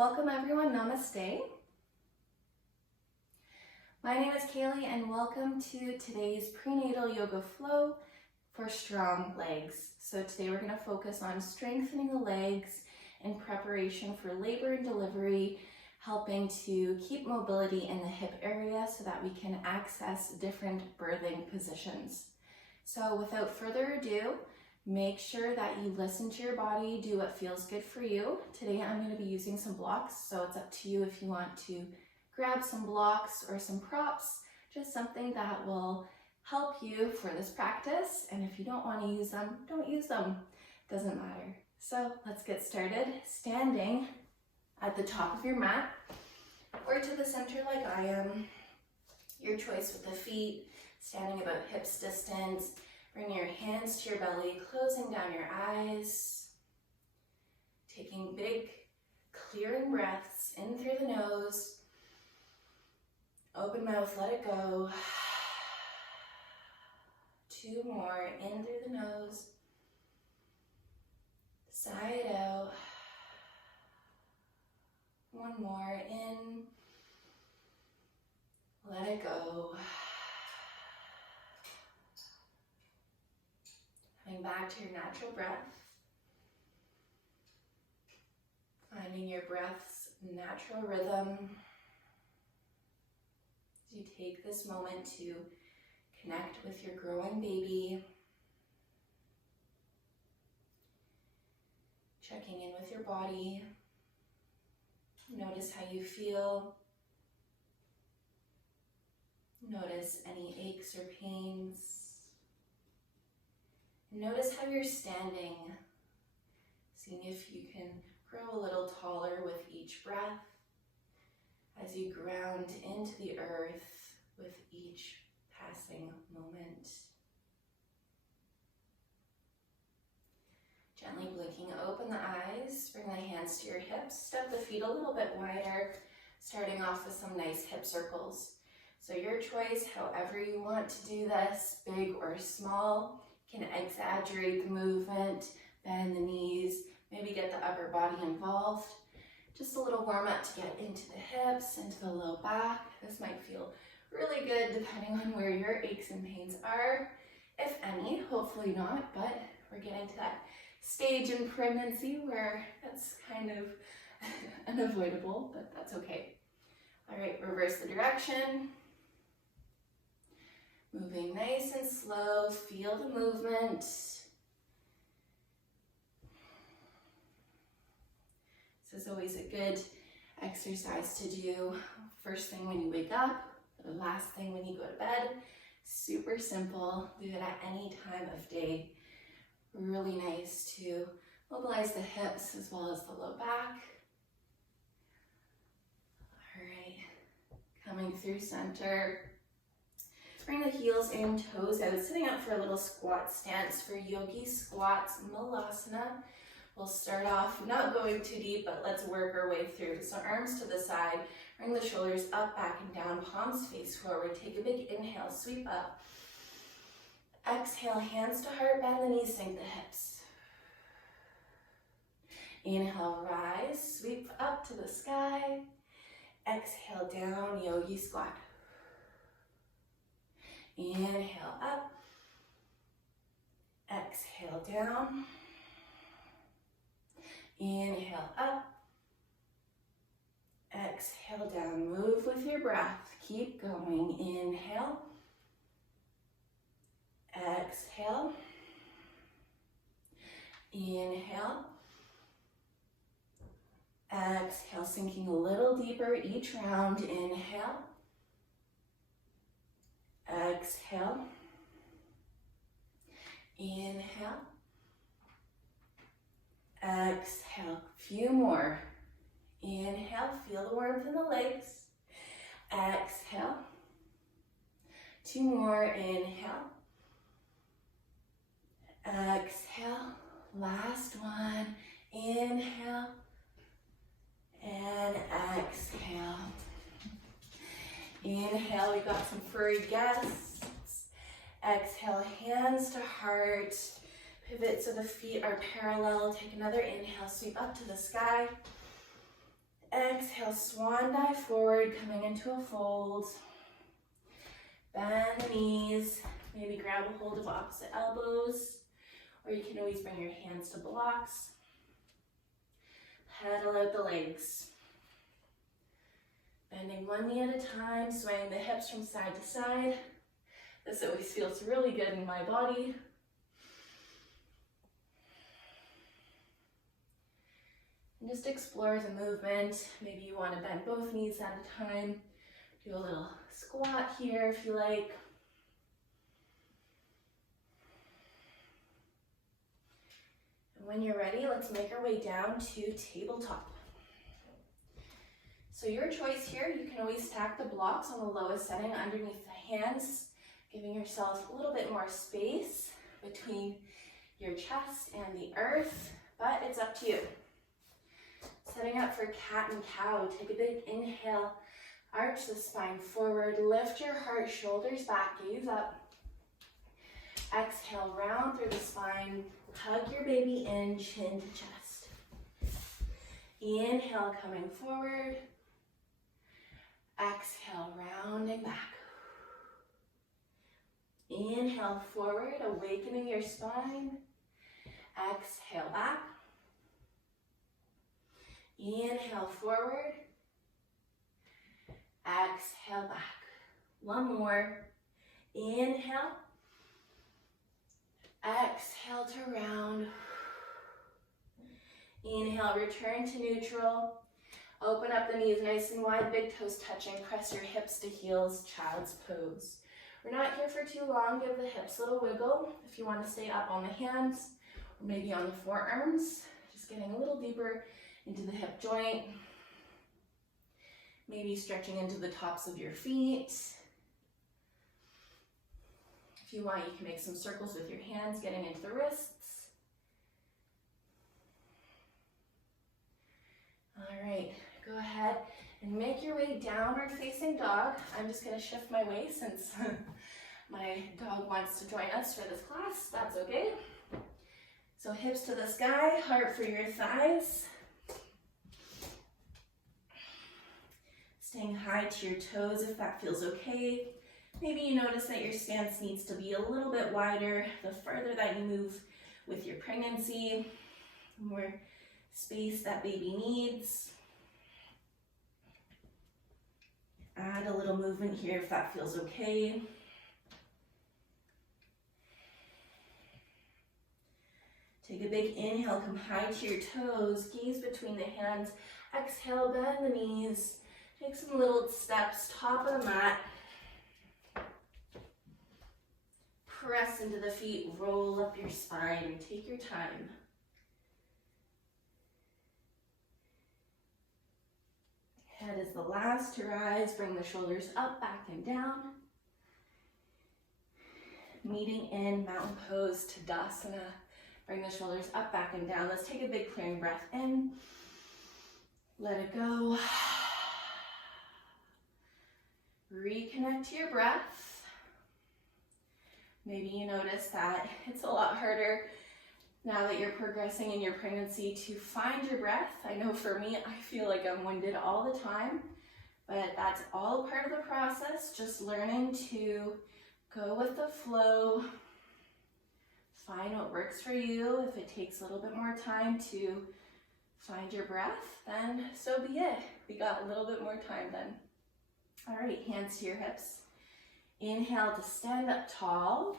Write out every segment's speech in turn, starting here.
Welcome everyone, namaste. My name is Kaylee and welcome to today's prenatal yoga flow for strong legs. So today we're going to focus on strengthening the legs in preparation for labor and delivery, helping to keep mobility in the hip area so that we can access different birthing positions. So without further ado, make sure that you listen to your body, do what feels good for you. Today I'm going to be using some blocks, so it's up to you if you want to grab some blocks or some props, just something that will help you for this practice. And if you don't want to use them, don't use them. Doesn't matter. So let's get started. Standing at the top of your mat or to the center like I am. Your choice with the feet, standing about hips distance. Bring your hands to your belly, closing down your eyes. Taking big, clearing breaths in through the nose. Open mouth, let it go. 2 more, in through the nose. Sigh it out. 1 more, in. Let it go. Coming back to your natural breath. Finding your breath's natural rhythm. As you take this moment to connect with your growing baby. Checking in with your body. Notice how you feel. Notice any aches or pains. Notice how you're standing, seeing if you can grow a little taller with each breath as you ground into the earth with each passing moment. Gently blinking open the eyes, bring the hands to your hips, step the feet a little bit wider, starting off with some nice hip circles. So your choice, however you want to do this, big or small. Can exaggerate the movement, bend the knees, maybe get the upper body involved. Just a little warm up to get into the hips, into the low back. This might feel really good depending on where your aches and pains are, if any, hopefully not, but we're getting to that stage in pregnancy where that's kind of unavoidable, but that's okay. All right, reverse the direction. Moving nice and slow, feel the movement. This is always a good exercise to do first thing when you wake up, the last thing when you go to bed. Super simple, do it at any time of day. Really nice to mobilize the hips as well as the low back. All right, coming through center. Bring the heels in, toes out, sitting up for a little squat stance for Yogi squats, Malasana. We'll start off not going too deep, but let's work our way through. So arms to the side, bring the shoulders up, back, and down, palms face forward. Take a big inhale, sweep up. Exhale, hands to heart, bend the knees, sink the hips. Inhale, rise, sweep up to the sky. Exhale, down, Yogi squat. Inhale up, exhale down, inhale up, exhale down. Move with your breath, keep going. Inhale, exhale, inhale, exhale, sinking a little deeper each round. Inhale, exhale, inhale, exhale, few more. Inhale, feel the warmth in the legs. Exhale, 2 more. Inhale, exhale, last one. Inhale, and exhale. Inhale, we got some furry guests. Exhale, hands to heart. Pivot so the feet are parallel. Take another inhale, sweep up to the sky. exhale, swan dive forward, coming into a fold. Bend the knees, maybe grab a hold of opposite elbows, or you can always bring your hands to blocks. Pedal out the legs. Bending one knee at a time, swaying the hips from side to side. This always feels really good in my body. And just explore the movement. Maybe you want to bend both knees at a time. Do a little squat here if you like. And when you're ready, let's make our way down to tabletop. So your choice here, you can always stack the blocks on the lowest setting underneath the hands, giving yourself a little bit more space between your chest and the earth, but it's up to you. Setting up for cat and cow, take a big inhale, arch the spine forward, lift your heart, shoulders back, gaze up. Exhale, round through the spine, hug your baby in, chin to chest. Inhale, coming forward. Exhale, rounding back. Inhale, forward, awakening your spine. Exhale, back. Inhale, forward. Exhale, back. One more. Inhale. Exhale to round. Inhale, return to neutral. Open up the knees nice and wide, big toes touching. Press your hips to heels, child's pose. We're not here for too long. Give the hips a little wiggle. If you want to stay up on the hands, or maybe on the forearms, just getting a little deeper into the hip joint. Maybe stretching into the tops of your feet. If you want, you can make some circles with your hands, getting into the wrists. All right, go ahead and make your way downward facing dog. I'm just gonna shift my way since my dog wants to join us for this class. That's okay. So hips to the sky, heart for your thighs. Staying high to your toes if that feels okay. Maybe you notice that your stance needs to be a little bit wider the further that you move with your pregnancy, the more space that baby needs. Add a little movement here if that feels okay. Take a big inhale, come high to your toes, gaze between the hands. Exhale, bend the knees. Take some little steps, top of the mat. Press into the feet, roll up your spine, take your time. Head is the last to rise, bring the shoulders up, back and down. Meeting in mountain pose, Tadasana. Bring the shoulders up, back and down. Let's take a big clearing breath in. Let it go. Reconnect to your breath. Maybe you notice that it's a lot harder now that you're progressing in your pregnancy to find your breath. I know for me, I feel like I'm winded all the time, but that's all part of the process. Just learning to go with the flow. Find what works for you. If it takes a little bit more time to find your breath, then so be it. We got a little bit more time then. All right, hands to your hips. Inhale to stand up tall.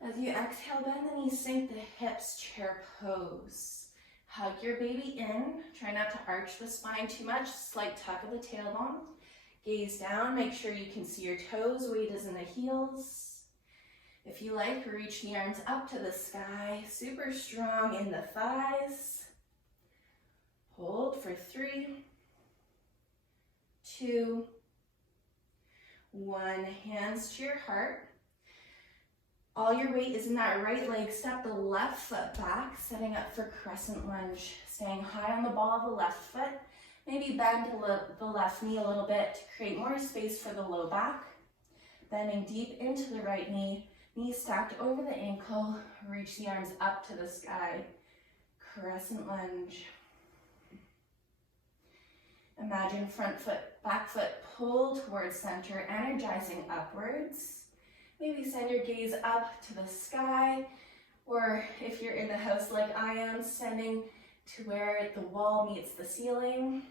As you exhale, bend the knees, sink the hips, chair pose. Hug your baby in. Try not to arch the spine too much. Slight tuck of the tailbone. Gaze down. Make sure you can see your toes. Weight is in the heels. If you like, reach the arms up to the sky. Super strong in the thighs. Hold for 3, 2, 1. Hands to your heart. All your weight is in that right leg. Step the left foot back, setting up for Crescent Lunge. Staying high on the ball of the left foot. Maybe bend the left knee a little bit to create more space for the low back. Bending deep into the right knee. Knees stacked over the ankle. Reach the arms up to the sky. Crescent Lunge. Imagine front foot, back foot pull towards center, energizing upwards. Maybe send your gaze up to the sky, or if you're in the house like I am, sending to where the wall meets the ceiling.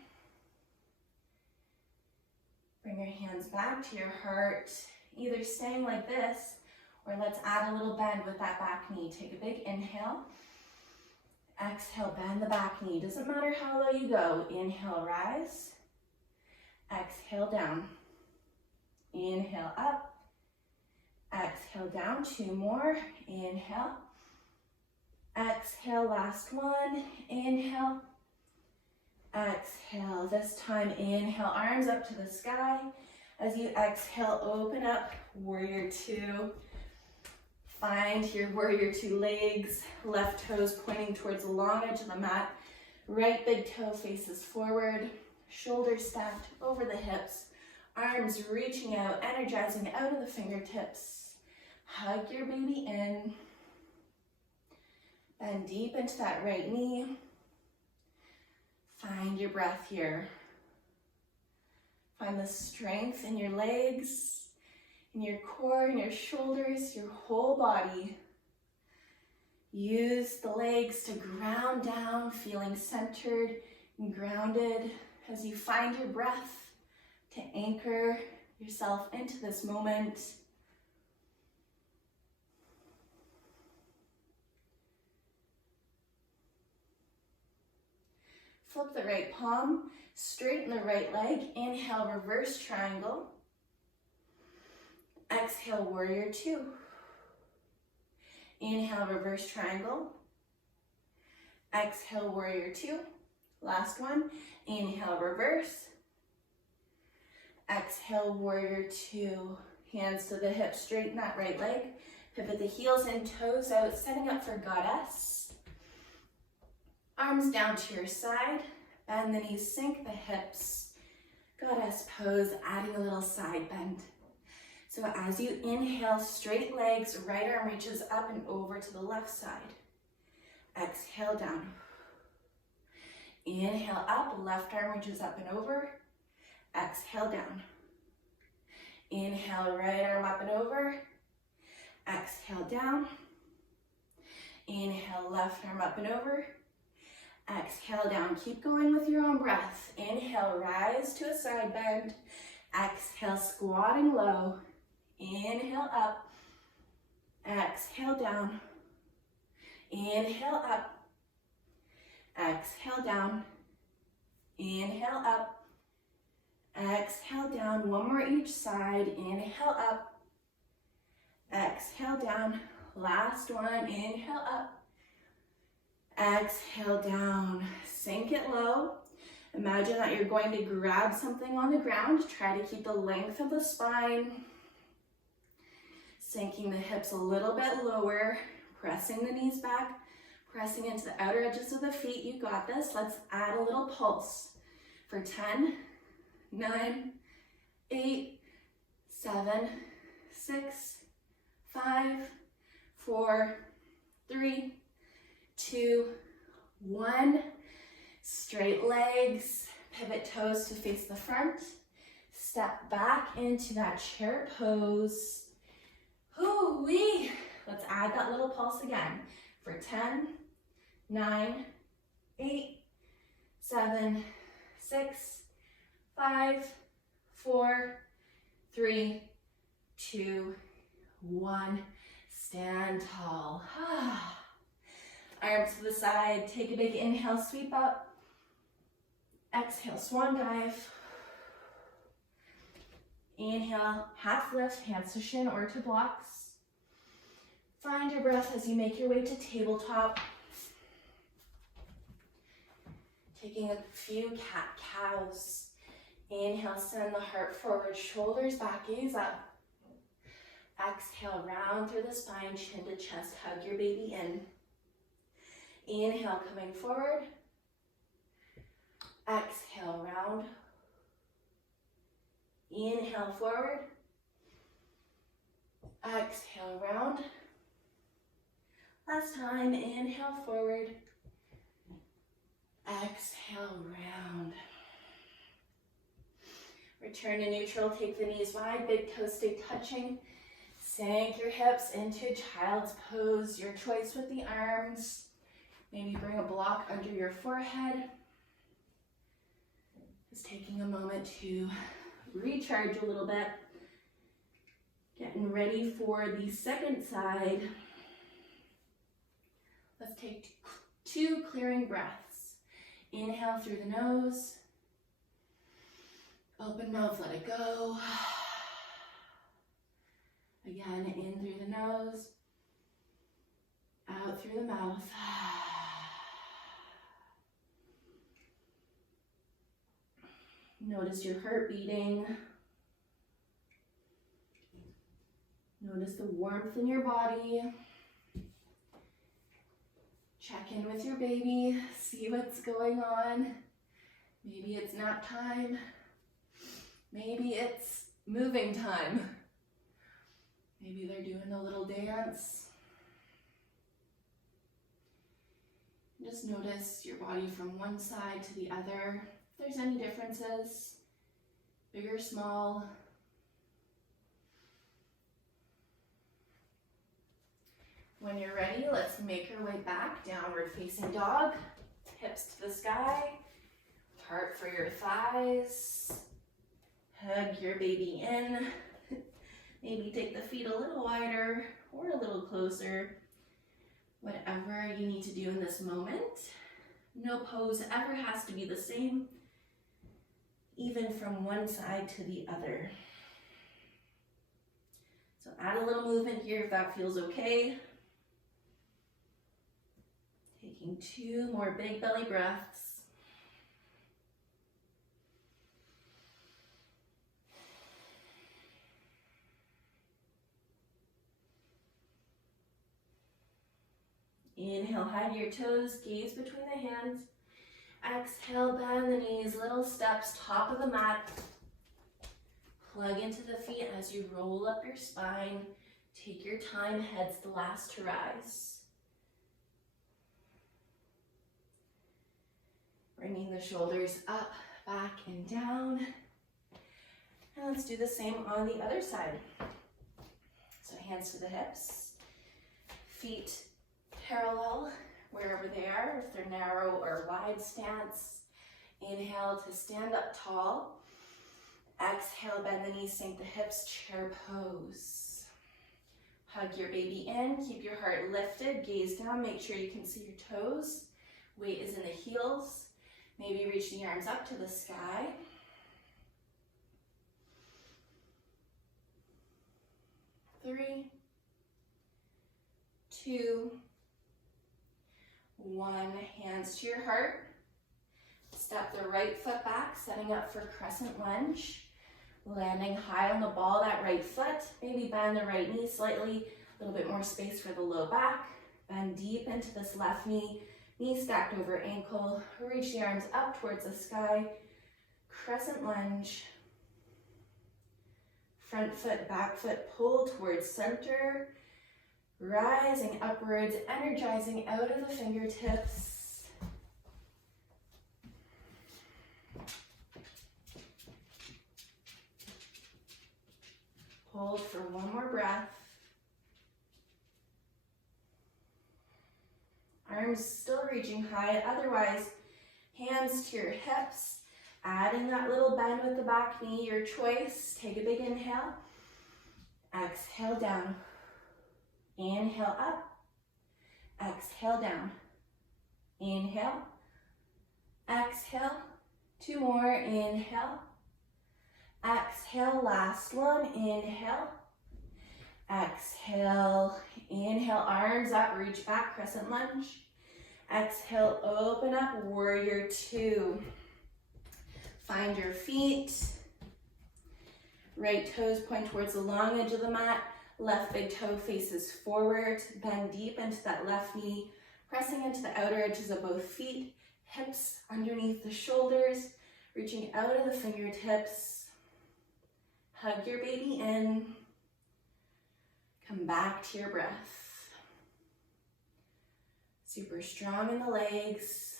Bring your hands back to your heart, either staying like this, or let's add a little bend with that back knee. Take a big inhale. Exhale, bend the back knee. Doesn't matter how low you go. Inhale, rise. Exhale, down. Inhale, up. Exhale, down. 2 more. Inhale. Exhale, last one. Inhale. Exhale. This time, inhale, arms up to the sky. As you exhale, open up, warrior 2. Find your warrior 2 legs, left toes pointing towards the long edge of the mat. Right big toe faces forward, shoulders stacked over the hips, arms reaching out, energizing out of the fingertips. Hug your baby in. Bend deep into that right knee. Find your breath here. Find the strength in your legs, in your core, in your shoulders, your whole body. Use the legs to ground down, feeling centered and grounded as you find your breath to anchor yourself into this moment. Flip the right palm, straighten the right leg. Inhale, reverse triangle. Exhale, warrior 2. Inhale, reverse triangle. Exhale, warrior 2. Last one. Inhale, reverse. Exhale, warrior 2. Hands to the hips, straighten that right leg. Pivot the heels and toes out, setting up for goddess. Arms down to your side. Bend the knees, sink the hips. Goddess pose, adding a little side bend. So as you inhale, straight legs, right arm reaches up and over to the left side. Exhale, down. Inhale, up, left arm reaches up and over. Exhale, down. Inhale, right arm up and over. Exhale, down. Inhale, left arm up and over. Exhale, down. Keep going with your own breath. Inhale, rise to a side bend. Exhale, squatting low. Inhale, up. Exhale, down. Inhale, up. Exhale, down. Inhale, up. Exhale, down. One more each side. Inhale, up. Exhale, down. Last one. Inhale, up. Exhale, down. Sink it low. Imagine that you're going to grab something on the ground. Try to keep the length of the spine. Sinking the hips a little bit lower. Pressing the knees back. Pressing into the outer edges of the feet. You got this. Let's add a little pulse for 10, 9, 8, 7, 6, 5, 4, 3, 2, 1. Straight legs, pivot toes to face the front. Step back into that chair pose. Hoo-wee. Let's add that little pulse again for 10, 9, 8, 7, 6, 5, 4, 3, 2, 1. Stand tall. Arms to the side. Take a big inhale, sweep up. Exhale, swan dive. Inhale, half lift, hands to shin or to blocks. Find your breath as you make your way to tabletop. Taking a few cat-cows. Inhale, send the heart forward, shoulders back, gaze up. Exhale, round through the spine, chin to chest, hug your baby in. Inhale, coming forward. Exhale, round. Inhale, forward. Exhale, round. Last time, inhale, forward. Exhale, round. Return to neutral, take the knees wide, big toes stay touching. Sink your hips into child's pose, your choice with the arms. Maybe bring a block under your forehead. Just taking a moment to recharge a little bit. Getting ready for the second side. Let's take 2 clearing breaths. Inhale through the nose. Open mouth, let it go. Again, in through the nose. Out through the mouth. Notice your heart beating. Notice the warmth in your body. Check in with your baby, see what's going on. Maybe it's nap time. Maybe it's moving time. Maybe they're doing a little dance. Just notice your body from one side to the other. If there's any differences, big or small. When you're ready, let's make our way back, downward facing dog. Hips to the sky, heart for your thighs. Hug your baby in. Maybe take the feet a little wider or a little closer. Whatever you need to do in this moment. No pose ever has to be the same, even from one side to the other. So add a little movement here if that feels okay. Taking 2 more big belly breaths. Inhale, hide your toes, gaze between the hands. Exhale, bend the knees, little steps, top of the mat. Plug into the feet as you roll up your spine. Take your time, head's the last to rise. Bringing the shoulders up, back, and down. And let's do the same on the other side. So hands to the hips, feet parallel wherever they are, if they're narrow or wide stance. Inhale to stand up tall. Exhale, bend the knees, sink the hips, chair pose. Hug your baby in, keep your heart lifted, gaze down, make sure you can see your toes. Weight is in the heels. Maybe reach the arms up to the sky. Three, 2, 1. Hands to your heart. Step the right foot back, setting up for Crescent Lunge. Landing high on the ball of that right foot. Maybe bend the right knee slightly, a little bit more space for the low back. Bend deep into this left knee. Knee stacked over ankle, reach the arms up towards the sky. Crescent Lunge. Front foot, back foot, pull towards center. Rising upwards, energizing out of the fingertips. Hold for 1 more breath. Arms still reaching high, otherwise hands to your hips, adding that little bend with the back knee, your choice. Take a big inhale, exhale down, inhale up, exhale down, inhale, exhale, 2 more, inhale, exhale, last one, inhale, exhale, inhale, arms up, reach back, Crescent Lunge. Exhale, open up, Warrior 2. Find your feet. Right toes point towards the long edge of the mat. Left big toe faces forward. Bend deep into that left knee, pressing into the outer edges of both feet. Hips underneath the shoulders, reaching out of the fingertips. Hug your baby in. Come back to your breath. Super strong in the legs.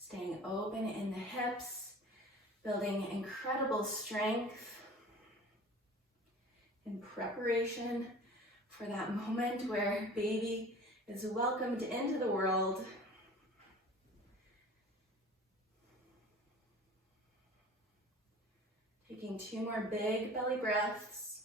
Staying open in the hips. Building incredible strength in preparation for that moment where baby is welcomed into the world. Taking 2 more big belly breaths.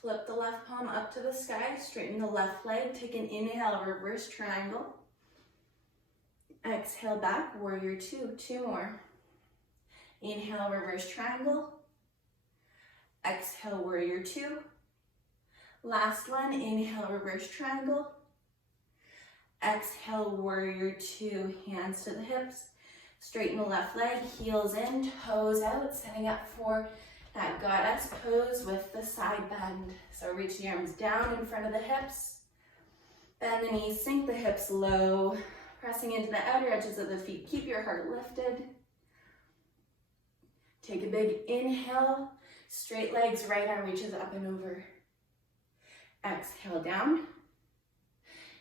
Flip the left palm up to the sky, straighten the left leg, take an inhale, reverse triangle. Exhale back, warrior 2, 2 more. Inhale, reverse triangle. Exhale, warrior 2. Last one, inhale, reverse triangle. Exhale, warrior 2, hands to the hips. Straighten the left leg, heels in, toes out, setting up for that goddess pose with the side bend. So reach the arms down in front of the hips. Bend the knees, sink the hips low, pressing into the outer edges of the feet. Keep your heart lifted. Take a big inhale, straight legs, right arm reaches up and over. Exhale down.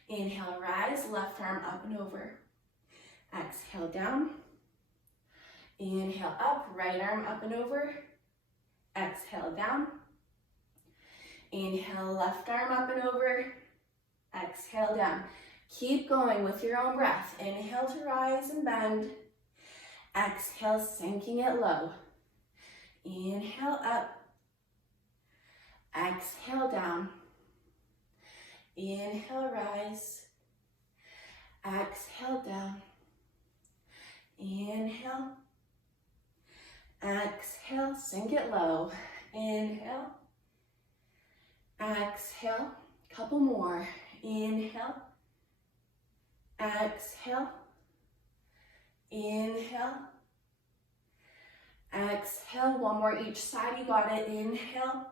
Inhale, rise, left arm up and over. Exhale down. Inhale up, right arm up and over. Exhale down. Inhale, left arm up and over. Exhale down. Keep going with your own breath. Inhale to rise and bend. Exhale, sinking it low. Inhale up. Exhale down. Inhale, rise. Exhale down. Inhale. Exhale, sink it low. Inhale. Exhale. Couple more. Inhale. Exhale. Inhale. Exhale. One more each side. You got it. Inhale.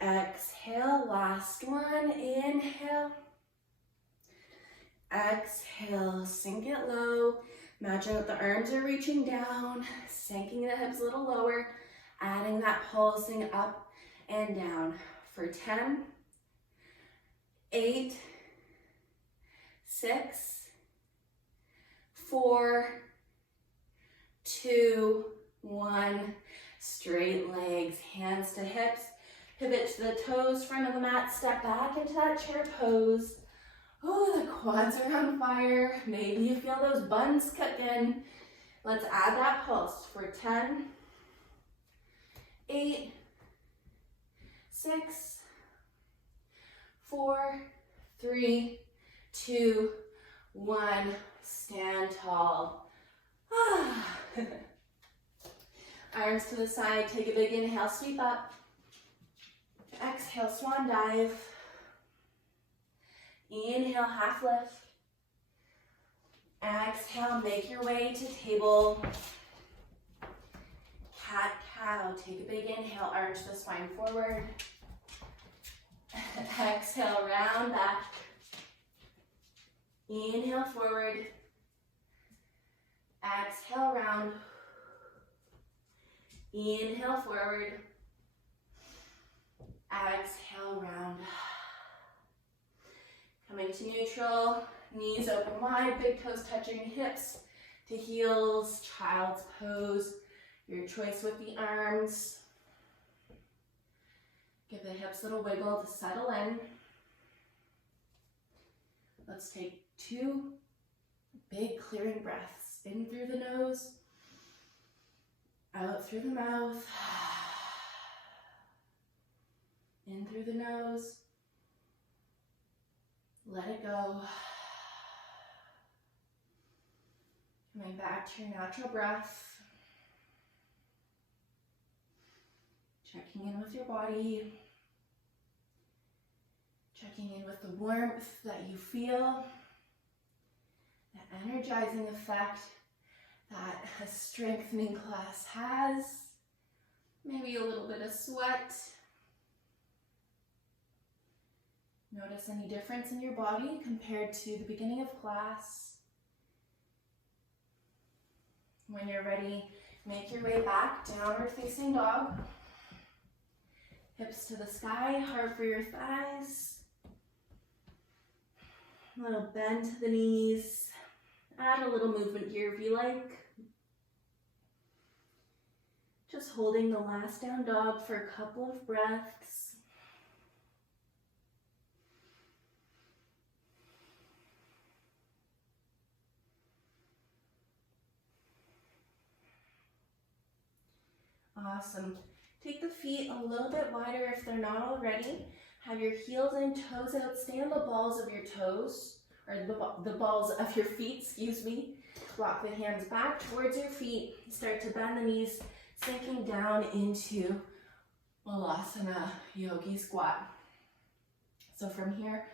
Exhale. Last one. Inhale. Exhale. Sink it low. Imagine that the arms are reaching down, sinking the hips a little lower, adding that pulsing up and down for 10, 8, 6, 4, 2, 1. Straight legs, hands to hips, pivot to the toes, front of the mat, step back into that chair pose. Oh, the quads are on fire. Maybe you feel those buns cooking. Let's add that pulse for 10, 8, 6, 4, 3, 2, 1. Stand tall. Arms to the side. Take a big inhale, sweep up. Exhale, swan dive. Inhale, half lift. Exhale, make your way to table. Cat, cow. Take a big inhale, arch the spine forward. Exhale, round back. Inhale, forward. Exhale, round. Inhale, forward. Exhale, round. Coming to neutral, knees open wide, big toes touching hips to heels, child's pose, your choice with the arms. Give the hips a little wiggle to settle in. Let's take 2 big clearing breaths, in through the nose, out through the mouth, in through the nose. Let it go. Coming back to your natural breath. Checking in with your body. Checking in with the warmth that you feel. That energizing effect that a strengthening class has. Maybe a little bit of sweat. Notice any difference in your body compared to the beginning of class. When you're ready, make your way back, downward facing dog. Hips to the sky, hard for your thighs. A little bend to the knees. Add a little movement here if you like. Just holding the last down dog for a couple of breaths. Awesome. Take the feet a little bit wider if they're not already. Have your heels and toes out. Stay on the balls of your toes, or the balls of your feet, excuse me. Walk the hands back towards your feet. Start to bend the knees, sinking down into Malasana, Yogi squat. So from here,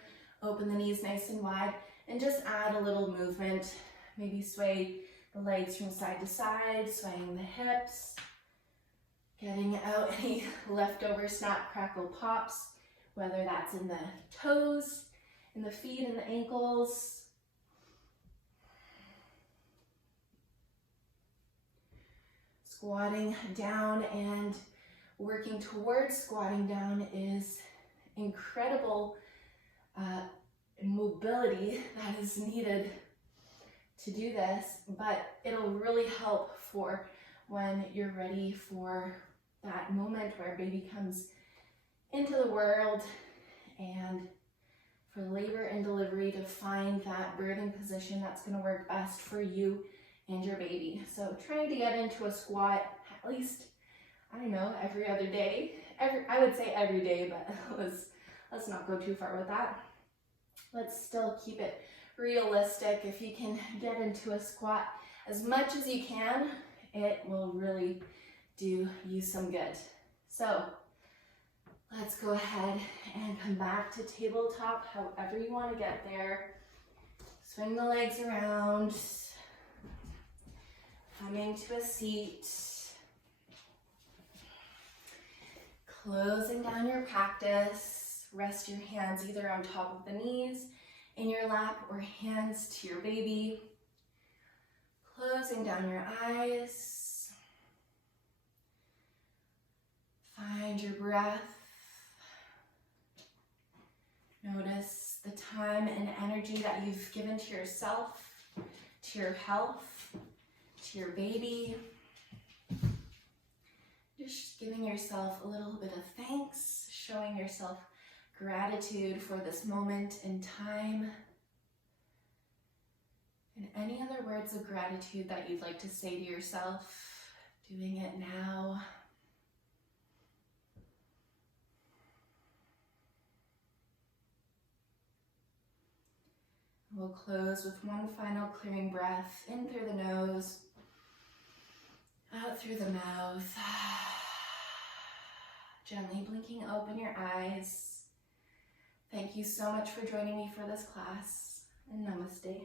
open the knees nice and wide and just add a little movement. Maybe sway the legs from side to side, swaying the hips. Getting out any leftover snap, crackle, pops, whether that's in the toes, in the feet, and the ankles. Squatting down and working towards squatting down is incredible mobility that is needed to do this, but it'll really help for when you're ready for that moment where baby comes into the world and for labor and delivery, to find that birthing position that's going to work best for you and your baby. So trying to get into a squat at least, I don't know, every other day. I would say every day, but let's not go too far with that. Let's still keep it realistic. If you can get into a squat as much as you can, it will really do you some good. So let's go ahead and come back to tabletop, however you want to get there. Swing the legs around, coming to a seat, closing down your practice. Rest your hands either on top of the knees, in your lap, or hands to your baby. Closing down your eyes. Find your breath. Notice the time and energy that you've given to yourself, to your health, to your baby. Just giving yourself a little bit of thanks, showing yourself gratitude for this moment in time. And any other words of gratitude that you'd like to say to yourself, doing it now. We'll close with one final clearing breath, in through the nose, out through the mouth. Gently blinking open your eyes. Thank you so much for joining me for this class, and namaste.